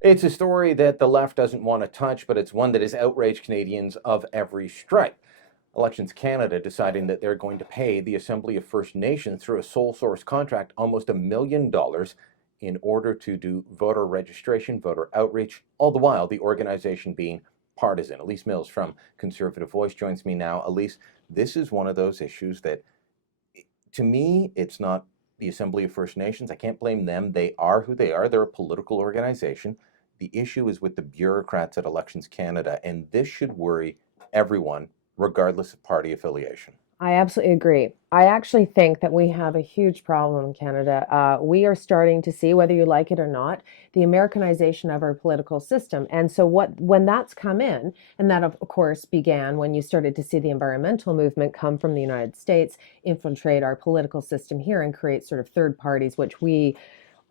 It's a story that the left doesn't want to touch, but it's one that has outraged Canadians of every stripe. Elections Canada deciding that they're going to pay the Assembly of First Nations through a sole source contract almost $1 million in order to do voter registration, voter outreach, all the while the organization being partisan. Alise Mills from Conservative Voice joins me now. Alise, this is one of those issues that, to me, it's not the Assembly of First Nations. I can't blame them. They are who they are. They're a political organization. The issue is with the bureaucrats at Elections Canada, and this should worry everyone, regardless of party affiliation. I absolutely agree. I actually think that we have a huge problem in Canada. We are starting to see, whether you like it or not, the Americanization of our political system. And so when that's come in, and that of course began when you started to see the environmental movement come from the United States, infiltrate our political system here and create sort of third parties, which we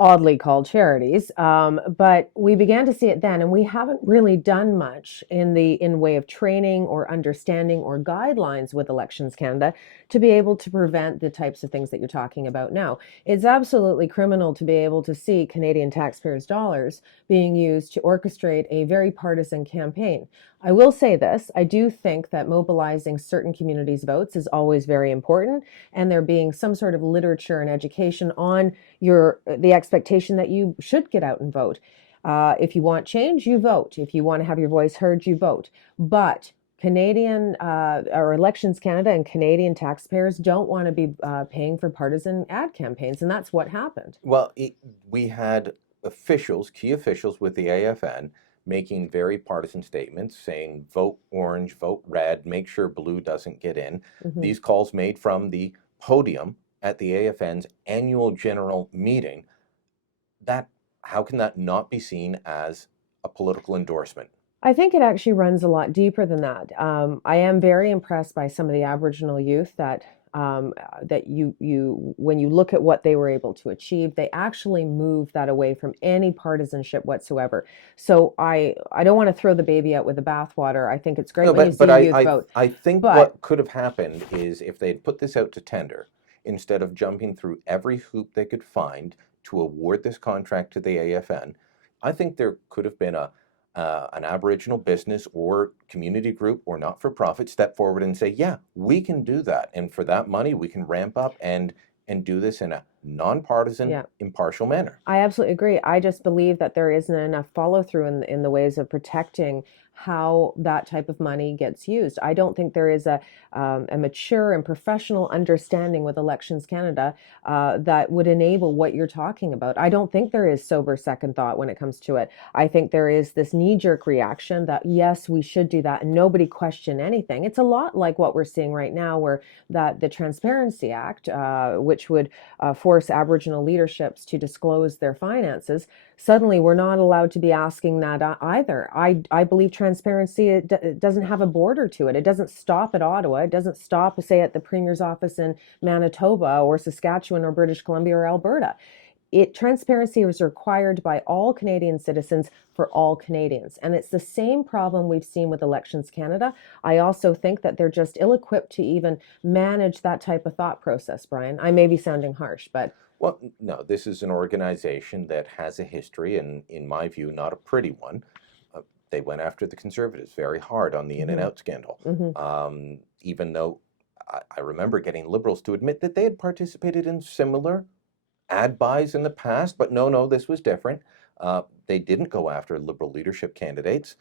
oddly called charities. But we began to see it then, and we haven't really done much in way of training or understanding or guidelines with Elections Canada to be able to prevent the types of things that you're talking about now. It's absolutely criminal to be able to see Canadian taxpayers' dollars being used to orchestrate a very partisan campaign. I will say this, I do think that mobilizing certain communities' votes is always very important, and there being some sort of literature and education on the expectation that you should get out and vote. If you want change, you vote. If you want to have your voice heard, you vote. But or Elections Canada and Canadian taxpayers don't want to be paying for partisan ad campaigns, and that's what happened. Well, we had key officials with the AFN, making very partisan statements saying vote orange, vote red, make sure blue doesn't get in. Mm-hmm. These calls made from the podium at the AFN's annual general meeting. How can that not be seen as a political endorsement? I think it actually runs a lot deeper than that. I am very impressed by some of the Aboriginal youth that when you look at what they were able to achieve, they actually moved that away from any partisanship whatsoever. So I don't want to throw the baby out with the bathwater. I think it's great when you see a youth vote. I think what could have happened is if they'd put this out to tender, instead of jumping through every hoop they could find to award this contract to the AFN, I think there could have been an Aboriginal business or community group or not-for-profit step forward and say, yeah, we can do that. And for that money, we can ramp up and do this in a nonpartisan, impartial manner. I absolutely agree. I just believe that there isn't enough follow-through in the ways of protecting how that type of money gets used. I don't think there is a mature and professional understanding with Elections Canada that would enable what you're talking about. I don't think there is sober second thought when it comes to it. I think there is this knee-jerk reaction that, yes, we should do that, and nobody question anything. It's a lot like what we're seeing right now, where the Transparency Act, which would force Aboriginal leaderships to disclose their finances, suddenly we're not allowed to be asking that either. I believe transparency it doesn't have a border to it. It doesn't stop at Ottawa. It doesn't stop, say, at the Premier's office in Manitoba or Saskatchewan or British Columbia or Alberta. Transparency is required by all Canadian citizens for all Canadians. And it's the same problem we've seen with Elections Canada. I also think that they're just ill-equipped to even manage that type of thought process, Brian. I may be sounding harsh, but... Well, no, this is an organization that has a history, and in my view, not a pretty one. They went after the Conservatives very hard on the In-N-Out scandal. Mm-hmm. Even though I remember getting Liberals to admit that they had participated in similar ad buys in the past, but no, this was different. They didn't go after Liberal leadership candidates.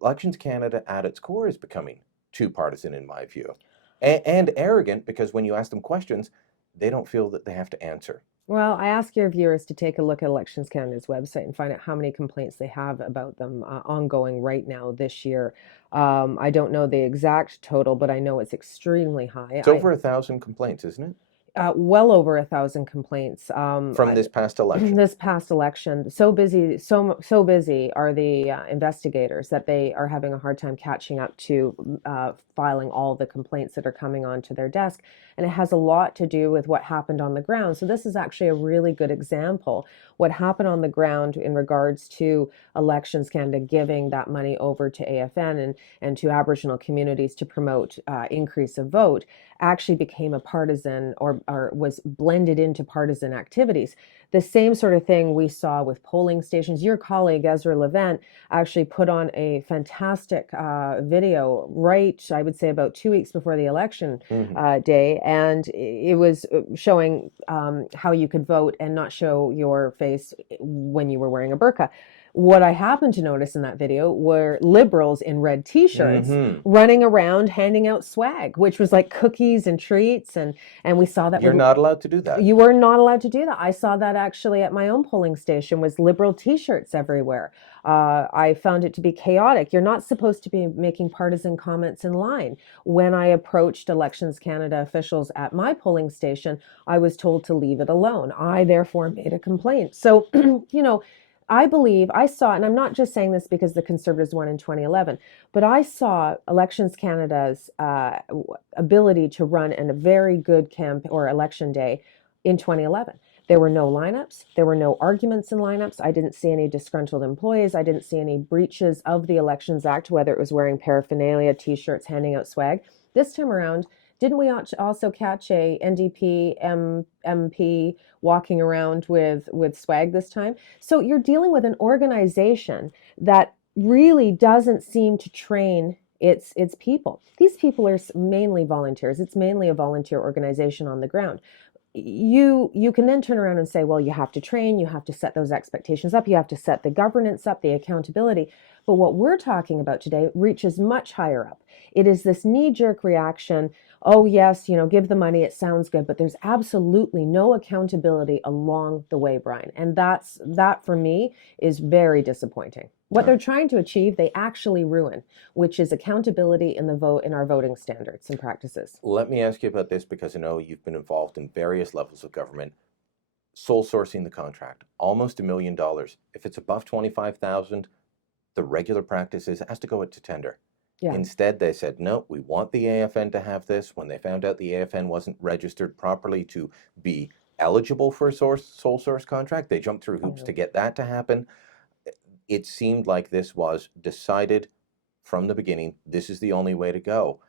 Elections Canada at its core is becoming too partisan in my view, and arrogant, because when you ask them questions, they don't feel that they have to answer. Well, I ask your viewers to take a look at Elections Canada's website and find out how many complaints they have about them ongoing right now this year. I don't know the exact total, but I know it's extremely high. It's over 1,000 complaints, isn't it? Well over 1,000 complaints from this past election. This past election, so busy are the investigators that they are having a hard time catching up to filing all the complaints that are coming onto their desk, and it has a lot to do with what happened on the ground. So this is actually a really good example. What happened on the ground in regards to Elections Canada giving that money over to AFN and to Aboriginal communities to promote increase of vote actually became a partisan or was blended into partisan activities. The same sort of thing we saw with polling stations. Your colleague Ezra Levant actually put on a fantastic video right, I would say, about 2 weeks before the election day, and it was showing how you could vote and not show your face when you were wearing a burqa. What I happened to notice in that video were liberals in red t-shirts running around handing out swag, which was like cookies and treats, and we saw that. You're not allowed to do that. You were not allowed to do that. I saw that actually at my own polling station, was liberal t-shirts everywhere. I found it to be chaotic. You're not supposed to be making partisan comments in line. When I approached Elections Canada officials at my polling station, I was told to leave it alone. I therefore made a complaint. So, I believe I saw, and I'm not just saying this because the Conservatives won in 2011, but I saw Elections Canada's ability to run in a very good election day in 2011. There were no lineups. There were no arguments in lineups. I didn't see any disgruntled employees. I didn't see any breaches of the Elections Act, whether it was wearing paraphernalia, t-shirts, handing out swag. This time around, didn't we also catch a NDP MP walking around with swag this time? So you're dealing with an organization that really doesn't seem to train its people. These people are mainly volunteers. It's mainly a volunteer organization on the ground. You can then turn around and say, well, you have to train, you have to set those expectations up, you have to set the governance up, the accountability. But what we're talking about today reaches much higher up. It is this knee-jerk reaction. Oh, yes, give the money, it sounds good, but there's absolutely no accountability along the way, Brian. And that for me is very disappointing. What they're trying to achieve, they actually ruin, which is accountability in our voting standards and practices. Let me ask you about this, because I know you've been involved in various levels of government. Sole sourcing the contract, almost $1 million. If it's above 25,000, the regular practice is it has to go to tender. Yeah. Instead, they said, no, we want the AFN to have this. When they found out the AFN wasn't registered properly to be eligible for a sole source contract, they jumped through hoops to get that to happen. It seemed like this was decided from the beginning. This is the only way to go.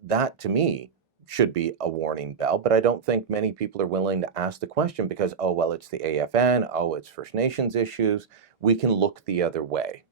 That, to me, should be a warning bell, but I don't think many people are willing to ask the question because, oh, well, it's the AFN, oh, it's First Nations issues. We can look the other way.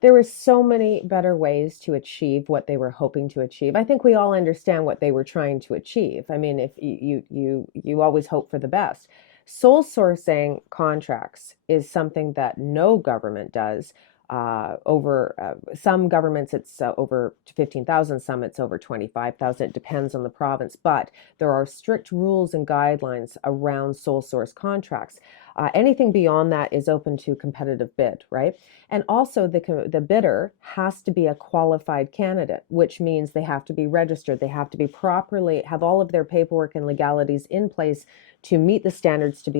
There were so many better ways to achieve what they were hoping to achieve. I think we all understand what they were trying to achieve. I mean, if you always hope for the best. Sole sourcing contracts is something that no government does. Some governments it's over 15,000, some it's over 25,000. It depends on the province, but there are strict rules and guidelines around sole source contracts. Anything beyond that is open to competitive bid, right? And also the bidder has to be a qualified candidate, which means they have to be registered. They have to be have all of their paperwork and legalities in place to meet the standards to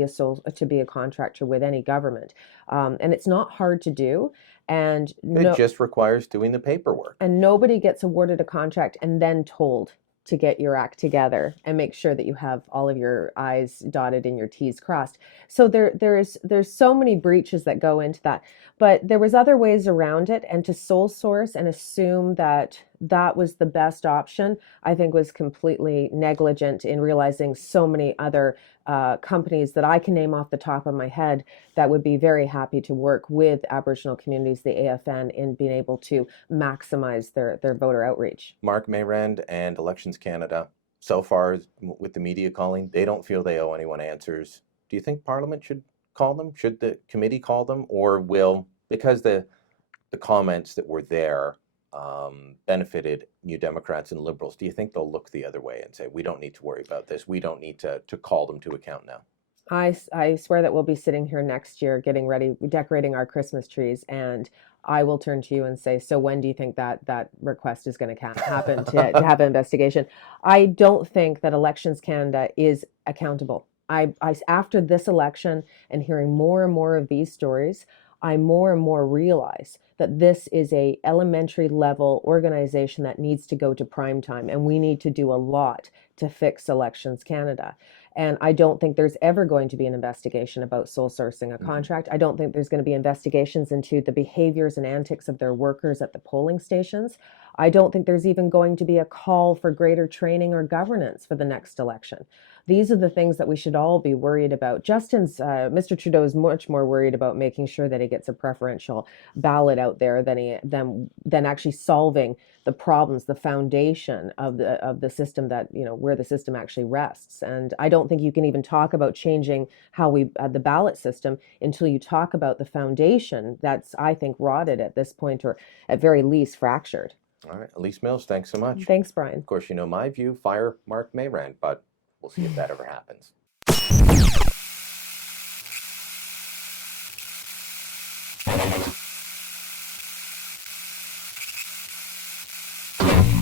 be a contractor with any government. And it's not hard to do. And it just requires doing the paperwork. And nobody gets awarded a contract and then told to get your act together and make sure that you have all of your I's dotted and your T's crossed. So there's so many breaches that go into that. But there was other ways around it, and to sole source and assume that that was the best option, I think was completely negligent in realizing so many other companies that I can name off the top of my head that would be very happy to work with Aboriginal communities, the AFN, in being able to maximize their voter outreach. Mark Mayrand and Elections Canada, so far with the media calling, they don't feel they owe anyone answers. Do you think Parliament should call them? Should the committee call them? Or will, because the comments that were there benefited New Democrats and Liberals, do you think they'll look the other way and say, we don't need to worry about this, we don't need to call them to account now? I swear that we'll be sitting here next year getting ready, decorating our Christmas trees, and I will turn to you and say, so when do you think that request is going to happen to have an investigation? I don't think that Elections Canada is accountable. After this election and hearing more and more of these stories, I more and more realize that this is a elementary level organization that needs to go to prime time, and we need to do a lot to fix Elections Canada. And I don't think there's ever going to be an investigation about sole sourcing a contract. I don't think there's going to be investigations into the behaviors and antics of their workers at the polling stations. I don't think there's even going to be a call for greater training or governance for the next election. These are the things that we should all be worried about. Mr. Trudeau is much more worried about making sure that he gets a preferential ballot out there than actually solving the problems, the foundation of the system, that, where the system actually rests. And I don't think you can even talk about changing how we the ballot system until you talk about the foundation that's, I think, rotted at this point, or at very least fractured. All right, Alise Mills, thanks so much. Thanks, Brian. Of course, you know my view, fire Mark Mayran, but we'll see if that ever happens.